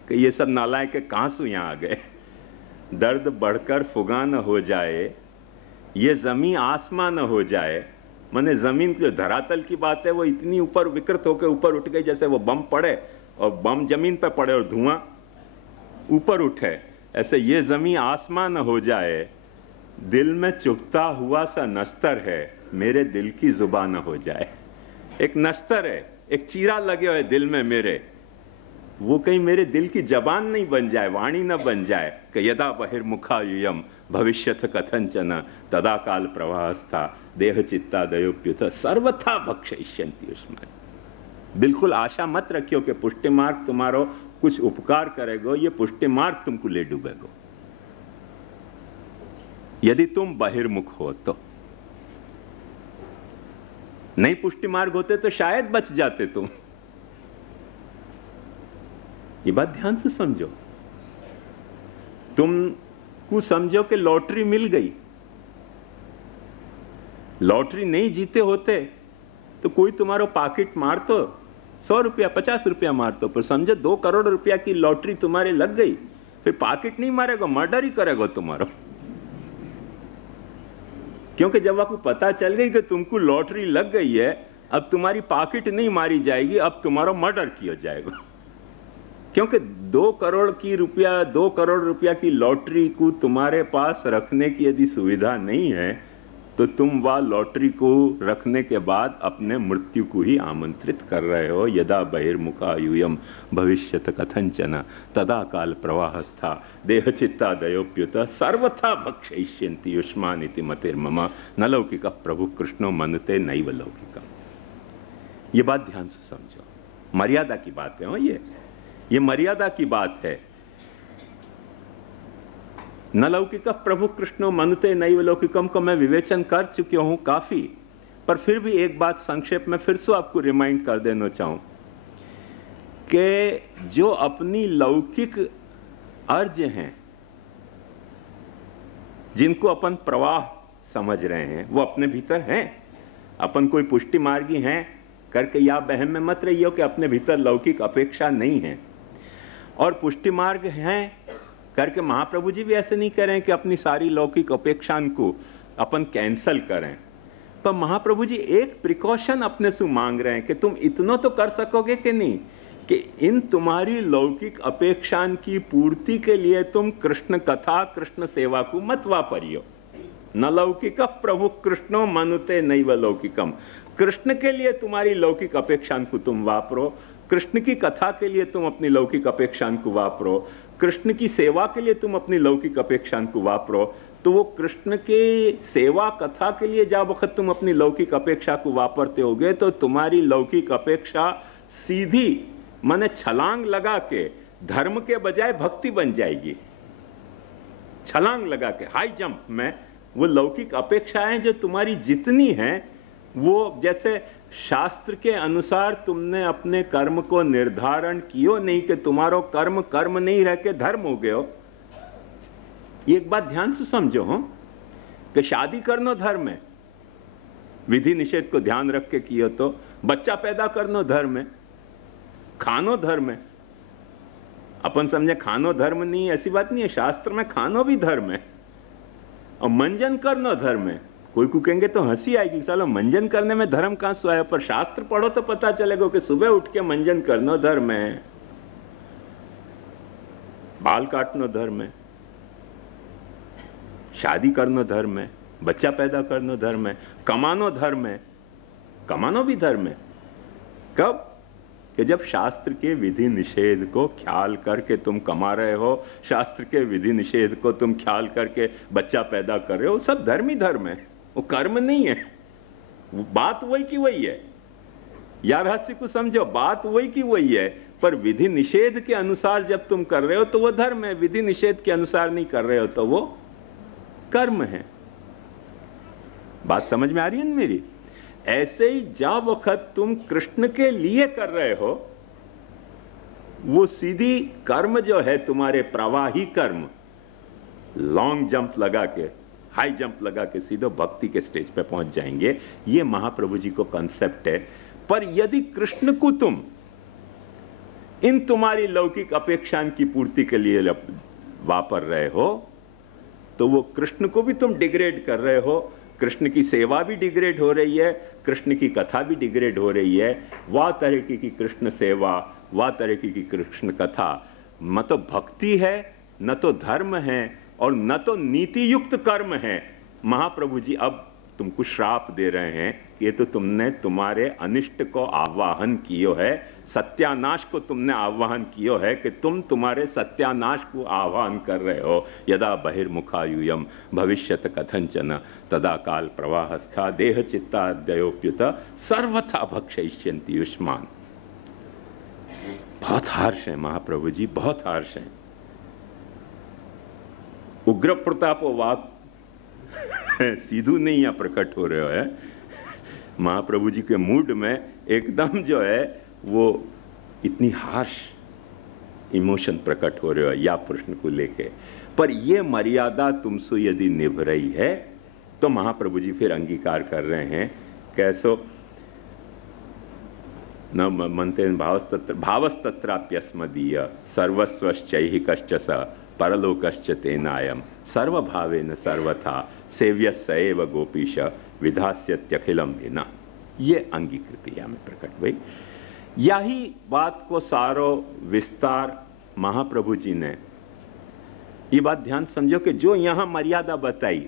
कि ये सब नालायक के कहां से यहां आ गए। दर्द बढ़कर फुगा न हो जाए, ये जमीन आसमान न हो जाए। माने जमीन की जो धरातल की बात है वो इतनी ऊपर विकृत होकर ऊपर उठ गई जैसे वो बम पड़े और बम जमीन पर पड़े और धुआं ऊपर उठे, ऐसे ये जमीन आसमान हो जाए। दिल में चुभता हुआ सा नस्तर है, मेरे दिल की जुबान हो जाए। एक नस्तर है, एक चीरा लगे हुए दिल में मेरे, वो कहीं मेरे दिल की जबान नहीं बन जाए, वाणी न बन जाए कि यदा बहिर्मुखा यूयम भविष्यथ कथंचन तदा काल प्रवाहस्था देह चित्ता दयोप्युत सर्वथा भक्षयिष्यन्ति युष्मानि। बिल्कुल आशा मत रखियो कि पुष्टि मार्ग तुम्हारो कुछ उपकार करेगो, ये पुष्टि मार्ग तुमको ले डूबेगो यदि तुम बहिर्मुख हो तो। नहीं पुष्टि मार्ग होते तो शायद बच जाते तुम। ये बात ध्यान से समझो। तुमको समझो कि लॉटरी मिल गई, लॉटरी नहीं जीते होते तो कोई तुम्हारा पॉकेट मार तो 100 रुपया 50 रुपया मार तो, पर समझो 2 करोड़ रुपया की लॉटरी तुम्हारे लग गई, फिर पॉकेट नहीं मारेगा, मर्डर ही करेगा तुम्हारा। क्योंकि जब आपको पता चल गई कि तुमको लॉटरी लग गई है, अब तुम्हारी पॉकेट नहीं मारी जाएगी, अब तुम्हारा मर्डर किया जाएगा। क्योंकि 2 करोड़ रुपया की लॉटरी को तुम्हारे पास रखने की यदि सुविधा नहीं है तो तुम वह लॉटरी को रखने के बाद अपने मृत्यु को ही आमंत्रित कर रहे हो। यदा बहिर्मुखा यूयम भविष्यत कथंचन तदा काल प्रवाहस्था देह चित्ता दयोप्युत सर्वथा भक्षयिष्यन्ति युष्मानिति मतिर्मम न लौकिक प्रभु कृष्णो मनते नैव लौकिकम। ये बात ध्यान से समझो, मर्यादा की बात है। ये मर्यादा की बात है। न लौकिक प्रभु कृष्णो मनते नैव लौकिकम को मैं विवेचन कर चुका हूं काफी, पर फिर भी एक बात संक्षेप में फिर से आपको रिमाइंड कर देना चाहूं कि जो अपनी लौकिक अर्ज हैं, जिनको अपन प्रवाह समझ रहे हैं, वो अपने भीतर हैं। अपन कोई पुष्टि मार्गी हैं करके या बहम में मत रहिए कि अपने भीतर लौकिक अपेक्षा नहीं है। और पुष्टि मार्ग हैं करके महाप्रभु जी भी ऐसे नहीं कह रहे हैं कि अपनी सारी लौकिक अपेक्षाओं को अपन कैंसल करें, पर महाप्रभु जी एक प्रिकॉशन अपने से मांग रहे हैं कि तुम इतना तो कर सकोगे कि नहीं कि इन तुम्हारी लौकिक अपेक्षाओं की पूर्ति के लिए तुम कृष्ण कथा कृष्ण सेवा को मत वापरियो। न लौकिक प्रभु कृष्णो मनुते नैव लौकिकम। कृष्ण के लिए तुम्हारी लौकिक अपेक्षाओं को तुम वापरो, कृष्ण की कथा के लिए तुम अपनी लौकिक अपेक्षाओं को वापरो, कृष्ण की सेवा के लिए तुम अपनी लौकिक अपेक्षाओं को वापरो, तो वो कृष्ण के सेवा कथा के लिए जब वक्त तुम अपनी लौकिक अपेक्षा को वापरते होगे तो तुम्हारी लौकिक अपेक्षा सीधी माने छलांग लगा के धर्म के बजाय भक्ति बन जाएगी। छलांग लगा के हाई जंप में वो लौकिक अपेक्षाएं जो तुम्हारी जितनी हैं वो जैसे शास्त्र के अनुसार तुमने अपने कर्म को निर्धारण कियो नहीं कि तुम्हारो कर्म कर्म नहीं रह के धर्म हो गयो। एक बात ध्यान से समझो हो कि शादी करनो धर्म है, विधि निषेध को ध्यान रख के कियो तो बच्चा पैदा करनो धर्म है, खानो धर्म है। अपन समझे खानो धर्म नहीं, ऐसी बात नहीं है, शास्त्र में खानो भी धर्म है और मंजन करनो धर्म है। कोई को कहेंगे तो हंसी आएगी, सालो मंजन करने में धर्म कहां से आया, पर शास्त्र पढ़ो तो पता चलेगा कि सुबह उठ के मंजन करनो धर्म है, बाल काटनो धर्म है, शादी करनो धर्म है, बच्चा पैदा करनो धर्म है, कमानो धर्म है, कमानो भी धर्म है। कब कि जब शास्त्र के विधि निषेध को ख्याल करके तुम कमा रहे हो, शास्त्र के विधि निषेध को तुम ख्याल करके बच्चा पैदा कर रहे हो, सब धर्म ही धर्म है, वो कर्म नहीं है। बात वही की वही है, या रहस्य को समझो, बात वही की वही है, पर विधि निषेध के अनुसार जब तुम कर रहे हो तो वो धर्म है, विधि निषेध के अनुसार नहीं कर रहे हो तो वो कर्म है। बात समझ में आ रही है ना मेरी? ऐसे ही जब वक्त तुम कृष्ण के लिए कर रहे हो वो सीधी कर्म जो है तुम्हारे प्रवाही कर्म लॉन्ग जंप लगा के हाई जंप लगा के सीधे भक्ति के स्टेज पे पहुंच जाएंगे। ये महाप्रभु जी को कॉन्सेप्ट है। पर यदि कृष्ण को तुम इन तुम्हारी लौकिक अपेक्षाओं की पूर्ति के लिए वापर रहे हो तो वो कृष्ण को भी तुम डिग्रेड कर रहे हो, कृष्ण की सेवा भी डिग्रेड हो रही है, कृष्ण की कथा भी डिग्रेड हो रही है। वह तरीके की कृष्ण सेवा, वह तरीके की कृष्ण कथा न तो भक्ति है, न तो धर्म है और न तो नीति युक्त कर्म है। महाप्रभु जी अब तुमको श्राप दे रहे हैं, ये तो तुमने तुम्हारे अनिष्ट को आवाहन कियो है, सत्यानाश को तुमने आह्वान कियो है कि तुम तुम्हारे सत्यानाश को आह्वान कर रहे हो। यदा बहिर्मुखायूयम भविष्यत कथंचन तदा काल प्रवाहस्था देह चित्ताद्ययोप्युत सर्वथा भक्षयिष्यन्ति युष्मान। बहुत हार्श है महाप्रभु जी, बहुत हार्श है। उग्र प्रतापो वाक सीधू नहीं या प्रकट हो रहे है। महाप्रभु जी के मूड में एकदम जो है वो इतनी हार्श इमोशन प्रकट हो रहे हो या प्रश्न को लेके। पर ये मर्यादा तुमसे यदि निभ रही है तो महाप्रभु जी फिर अंगीकार कर रहे हैं। कैसो न मनते भावस्तत्राप्यस्मदीय सर्वस्वश्चैहिकश्च स परलोकश्च तेनायम सर्वभावेन सर्वथा सेव्यस्य एव गोपीश विधास्यत्यखिलम भिन्ना। ये अंगीकृति में प्रकट हुई। यही बात को सारो विस्तार महाप्रभु जी ने, ये बात ध्यान समझो कि जो यहाँ मर्यादा बताई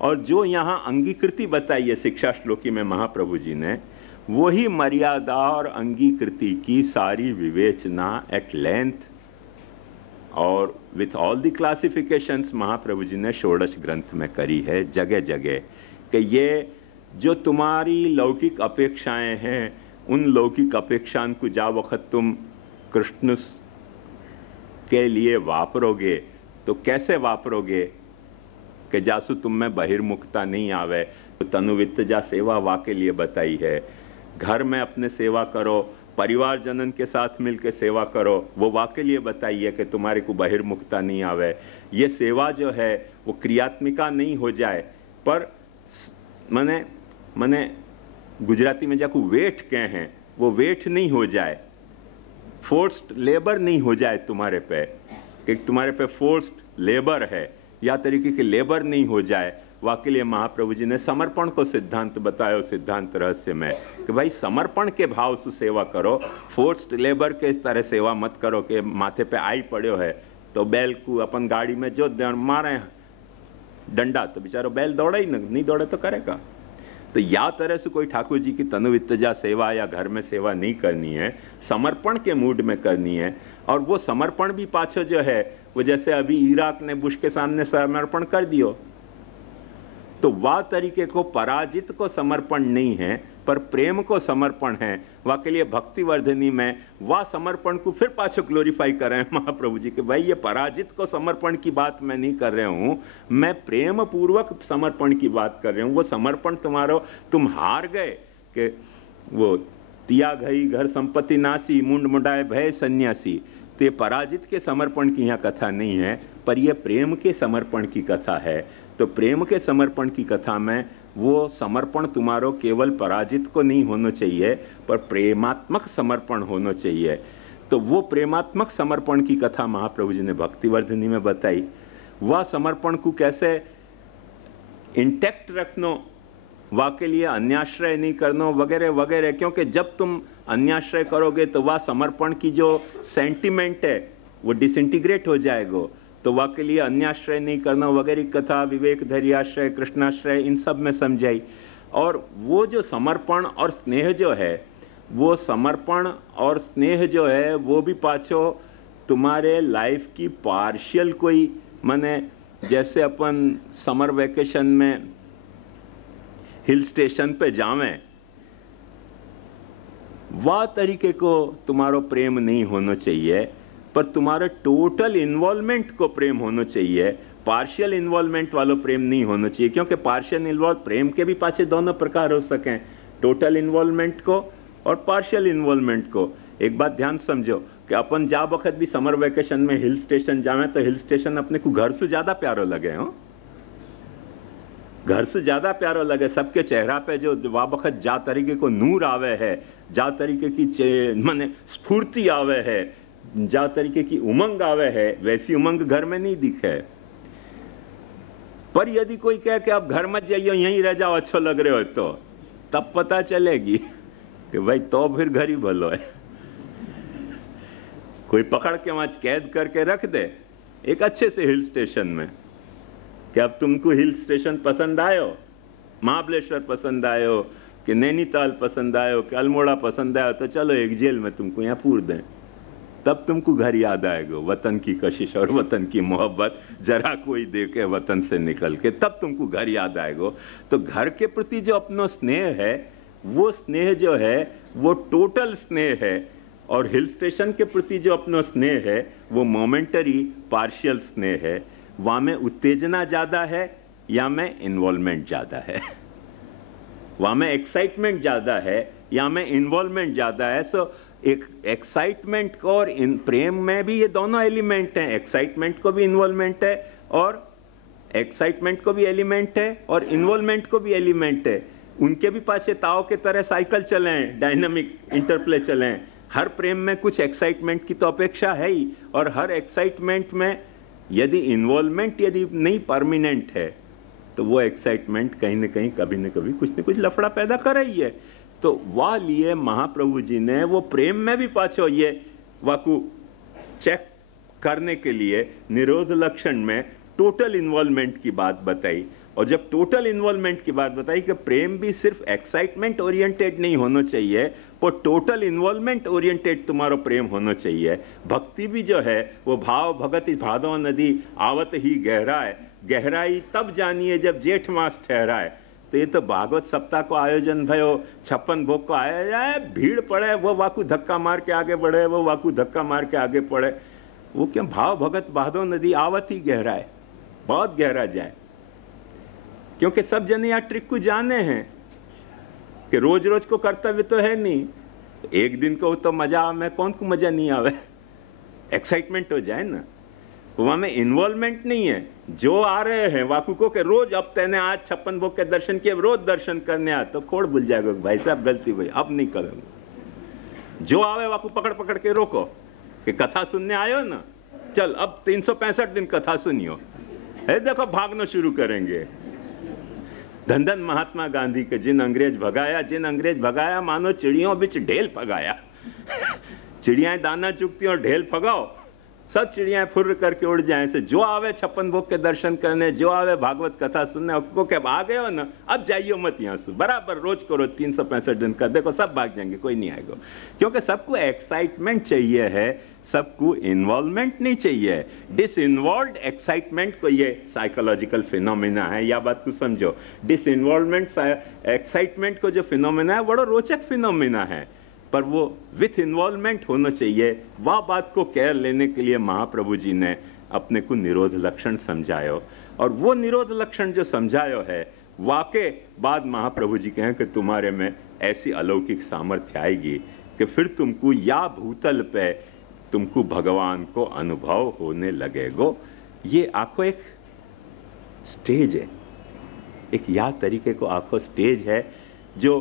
और जो यहाँ अंगीकृति बताई है शिक्षा श्लोकी में महाप्रभु जी ने, वही मर्यादा और अंगीकृति की सारी विवेचना एट लेंथ और with all the classifications Mahaprabhu ji ने षोडश ग्रंथ में करी है जगह जगह कि ये जो तुम्हारी लौकिक अपेक्षाएं हैं उन लौकिक अपेक्षाओं को जा वक्त तुम कृष्ण के लिए वापरोगे तो कैसे वापरोगे कि जासु तुम में बहिर्मुखता नहीं आवे। तो तनुवित्त जा सेवा वा के लिए बताई है। घर में अपने सेवा करो, परिवार जनन के साथ मिलकर सेवा करो, वो वा के लिए बताई है कि तुम्हारे को बहिर्मुखता नहीं आवे। ये सेवा जो है वो क्रियात्मिका नहीं हो जाए पर मने गुजराती में जाको वेठ कहे हैं वो वेठ नहीं हो जाए, फोर्स्ड लेबर नहीं हो जाए तुम्हारे पे कि तुम्हारे पे फोर्स्ड लेबर है या तरीके के लेबर नहीं हो जाए। वाकई लिए महाप्रभु जी ने समर्पण को सिद्धांत बताया सिद्धांत रहस्य में कि भाई समर्पण के भाव से सेवा करो, फोर्स्ड लेबर के इस तरह सेवा मत करो कि माथे पे आई पड़ो है तो बैल को अपन गाड़ी में जो मारे डंडा तो बेचारो बैल दौड़े ही नहीं दौड़े तो करेगा। तो या तरह से कोई ठाकुर जी की तनुवित्तजा सेवा या घर में सेवा नहीं करनी है, समर्पण के मूड में करनी है। और वो समर्पण भी पाछो जो है वो जैसे अभी इराक ने बुश के सामने समर्पण कर दियो तो वह तरीके को पराजित को समर्पण नहीं है पर प्रेम को समर्पण है। वह के लिए भक्ति वर्धनी में वह समर्पण को फिर पाछो ग्लोरीफाई कर रहे हैं महाप्रभु जी के भाई ये पराजित को समर्पण की बात मैं नहीं कर रहा हूं, मैं प्रेम पूर्वक समर्पण की बात कर रहा हूं। वो समर्पण तुम्हारो, तुम हार गए कि वो तिया गई घर संपत्ति नासी मुंड मुंडाए भय सन्यासी, तो ये पराजित के समर्पण की यहाँ कथा नहीं है पर यह प्रेम के समर्पण की कथा है। तो प्रेम के समर्पण की कथा में वो समर्पण तुम्हारो केवल पराजित को नहीं होना चाहिए पर प्रेमात्मक समर्पण होना चाहिए। तो वो प्रेमात्मक समर्पण की कथा महाप्रभु जी ने भक्तिवर्धिनी में बताई। वह समर्पण को कैसे इंटैक्ट रखना, वह के लिए अन्याश्रय नहीं करना वगैरह वगैरह, क्योंकि जब तुम अन्याश्रय करोगे तो वह समर्पण की जो सेंटिमेंट है वो डिसइंटीग्रेट हो जाएगा। तो वह के लिए अन्याश्रय नहीं करना वगैरह कथा विवेक धैर्याश्रय कृष्णाश्रय इन सब में समझाई। और वो जो समर्पण और स्नेह जो है, वो समर्पण और स्नेह जो है वो भी पाछो तुम्हारे लाइफ की पार्शियल कोई माने, जैसे अपन समर वेकेशन में हिल स्टेशन पे जावें वह तरीके को तुम्हारो प्रेम नहीं होना चाहिए पर तुम्हारे टोटल इन्वॉल्वमेंट को प्रेम होना चाहिए। पार्शियल इन्वॉल्वमेंट वालों प्रेम नहीं होना चाहिए, क्योंकि पार्शियल इन्वॉल्व प्रेम के भी पाछे दोनों प्रकार हो सकें, टोटल इन्वॉल्वमेंट को और पार्शियल इन्वॉल्वमेंट को। एक बात ध्यान समझो कि अपन जा वक्त भी समर वेकेशन में हिल स्टेशन जावे तो हिल स्टेशन अपने को घर से ज्यादा प्यारो लगे हो, घर से ज्यादा प्यारो लगे। सबके चेहरा पे जो वा वक्त जा तरीके को नूर आवे है, जा तरीके की माने स्फूर्ति आवे है, जा तरीके की उमंग आवे है, वैसी उमंग घर में नहीं दिखे। पर यदि कोई कहे कि आप घर मत जाइए यहीं रह जाओ अच्छो लग रहे हो, तो तब पता चलेगी कि भाई तो फिर घर ही भलो है। कोई पकड़ के वहां कैद करके रख दे एक अच्छे से हिल स्टेशन में कि अब तुमको हिल स्टेशन पसंद आयो, महाबलेश्वर पसंद आयो कि नैनीताल पसंद आयो कि अल्मोड़ा पसंद आयो, तो चलो एक जेल में तुमको यहाँ पूर दें, तब तुमको घर याद आएगा। वतन की कशिश और वतन की मोहब्बत जरा कोई देखे वतन से निकल के, तब तुमको घर याद आएगा। तो घर के प्रति जो अपना स्नेह है वो स्नेह जो है वो टोटल स्नेह है, और हिल स्टेशन के प्रति जो अपना स्नेह है वो मोमेंटरी पार्शियल स्नेह है। वहां में उत्तेजना ज्यादा है या में इन्वॉल्वमेंट ज्यादा है, वहां में एक्साइटमेंट ज्यादा है या में इन्वॉल्वमेंट ज्यादा है। सो एक एक्साइटमेंट को और इन प्रेम में भी ये दोनों एलिमेंट हैं, एक्साइटमेंट को भी इन्वॉल्वमेंट है और एक्साइटमेंट को भी एलिमेंट है और इन्वॉल्वमेंट को भी एलिमेंट है। उनके भी पाछे ताव के तरह साइकिल चलें, डायनामिक इंटरप्ले चलें। हर प्रेम में कुछ एक्साइटमेंट की तो अपेक्षा है ही, और हर एक्साइटमेंट में यदि इन्वॉल्वमेंट यदि नहीं परमानेंट है तो वो एक्साइटमेंट कहीं न कहीं कभी न कभी कुछ न कुछ लफड़ा पैदा कर रही है। तो वह लिए महाप्रभु जी ने वो प्रेम में भी पाछो ये वाकु चेक करने के लिए निरोध लक्षण में टोटल इन्वॉल्वमेंट की बात बताई। और जब टोटल इन्वॉल्वमेंट की बात बताई कि प्रेम भी सिर्फ एक्साइटमेंट ओरिएंटेड नहीं होना चाहिए पर टोटल इन्वॉल्वमेंट ओरिएंटेड तुम्हारा प्रेम होना चाहिए। भक्ति भी जो है वो भाव भगति भादो नदी आवत ही गहराए, गहराई तब जानिए जब जेठ मास ठहराए। तो ये तो भागवत सप्ताह को आयोजन भयो, 56 भोग को आया जाए, भीड़ पड़े वो वाकू धक्का मार के आगे बढ़े, वो वाकू धक्का मार के आगे पड़े। वो क्यों? भाव भगत भादो नदी आवत ही गहराए, बहुत गहरा जाए। क्योंकि सब जने यहाँ ट्रिक को जाने हैं कि रोज रोज को कर्तव्य तो है नहीं, एक दिन को तो मजा आवे, कौन को मजा नहीं आवे, एक्साइटमेंट हो जाए ना। वहां में इन्वॉल्वमेंट नहीं है। जो आ रहे हैं वाकू को के रोज अब तेने आज 56 भोग के दर्शन किए, रोज दर्शन करने आ, तो खोड़ भूल जाएगा भाई साहब गलती भाई अब नहीं करूंगा। जो आवे वाकू पकड़ पकड़ के रोको कि कथा सुनने आयो ना, चल अब 365 दिन कथा सुनियो, है देखो भागना शुरू करेंगे। धन धन महात्मा गांधी के जिन अंग्रेज भगाया मानो चिड़ियों बिच ढेल फगाया। चिड़ियाएं दाना चुगती और ढेल फगाओ, सब चिड़ियाएं फुर्र करके उड़ जाए। से जो आवे 56 भोग के दर्शन करने, जो आवे भागवत कथा सुनने, आपको क्या आ गए हो ना, अब जाइयो मत यहाँ से, बराबर रोज करो 365 दिन कर, देखो सब भाग जाएंगे, कोई नहीं आएगा। क्योंकि सबको एक्साइटमेंट चाहिए है, सबको इन्वॉल्वमेंट नहीं चाहिए। डिसइन्वॉल्व एक्साइटमेंट को, ये साइकोलॉजिकल फिनोमिना है, या बात को समझो। डिसइन्वॉल्वमेंट एक्साइटमेंट को जो फिनोमिना है बड़ा रोचक फिनोमिना है, पर वो विथ इन्वॉल्वमेंट होना चाहिए। वह बात को केयर लेने के लिए महाप्रभु जी ने अपने को निरोध लक्षण समझायो, और वो निरोध लक्षण जो समझायो है वाकई बाद महाप्रभु जी कहें कि तुम्हारे में ऐसी अलौकिक सामर्थ्य आएगी कि फिर तुमको या भूतल पे तुमको भगवान को अनुभव होने लगेगो। ये आखो एक स्टेज है, एक या तरीके को आखो स्टेज है जो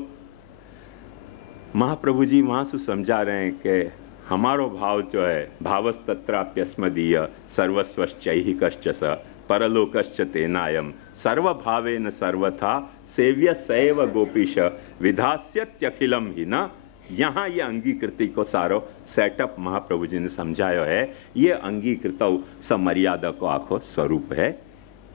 महाप्रभु जी वहां से समझा रहे हैं कि हमारो भाव जो है भावस्तत्राप्यस्मदीय सर्वस्वश्चैहिकश्च स परलोकश्च तेनायम सर्वभावेन सर्वथा सेव्य सैव गोपीश विधास्यत्यखिलम ही न। यहाँ ये अंगीकृति को सारो सेटअप महाप्रभु जी ने समझायो है। ये अंगीकृत समर्यादा को आखो स्वरूप है।